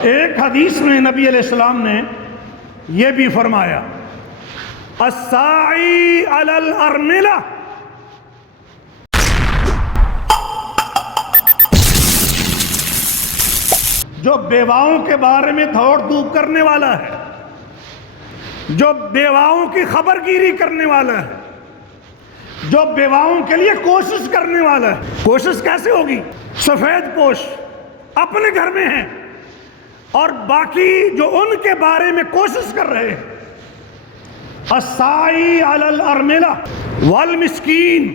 ایک حدیث میں نبی علیہ السلام نے یہ بھی فرمایا، الساعی علی الارملہ، جو بیواؤں کے بارے میں دوڑ دھوپ کرنے والا ہے، جو بیواؤں کی خبر گیری کرنے والا ہے، جو بیواؤں کے لیے کوشش کرنے والا ہے۔ کوشش کیسے ہوگی؟ سفید پوش اپنے گھر میں ہیں اور باقی جو ان کے بارے میں کوشش کر رہے ہیں۔ الساعی علی الارملہ والمسکین،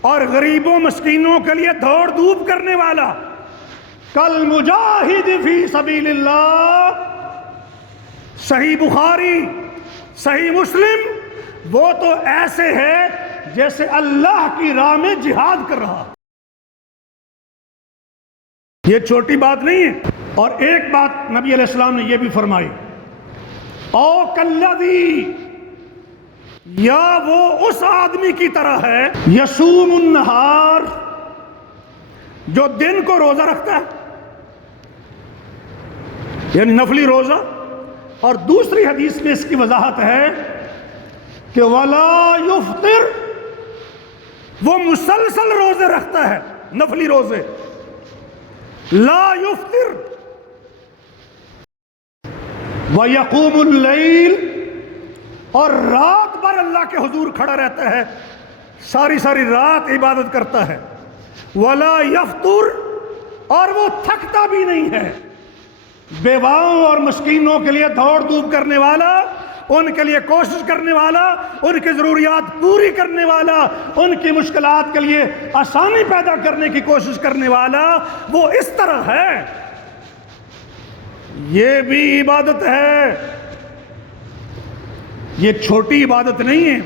اور غریبوں مسکینوں کے لیے دوڑ دھوپ کرنے والا، کالمجاہد فی سبیل اللہ، صحیح بخاری صحیح مسلم، وہ تو ایسے ہے جیسے اللہ کی راہ میں جہاد کر رہا۔ یہ چھوٹی بات نہیں ہے۔ اور ایک بات نبی علیہ السلام نے یہ بھی فرمائی، او کالذی، یا وہ اس آدمی کی طرح ہے، یصوم النہار، جو دن کو روزہ رکھتا ہے، یعنی نفلی روزہ۔ اور دوسری حدیث میں اس کی وضاحت ہے کہ ولا یفطر، وہ مسلسل روزے رکھتا ہے، نفلی روزے، لا یفطر، وَيَقُومُ اللَّيْلِ، اور رات بھر اللہ کے حضور کھڑا رہتا ہے، ساری رات عبادت کرتا ہے، وَلَا يَفْطُرُ، اور وہ تھکتا بھی نہیں ہے۔ بیواؤں اور مسکینوں کے لیے دوڑ دھوپ کرنے والا، ان کے لیے کوشش کرنے والا، ان کی ضروریات پوری کرنے والا، ان کی مشکلات کے لیے آسانی پیدا کرنے کی کوشش کرنے والا، وہ اس طرح ہے۔ یہ بھی عبادت ہے، یہ چھوٹی عبادت نہیں ہے،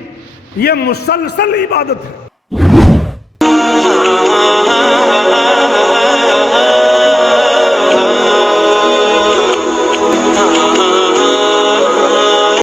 یہ مسلسل عبادت ہے۔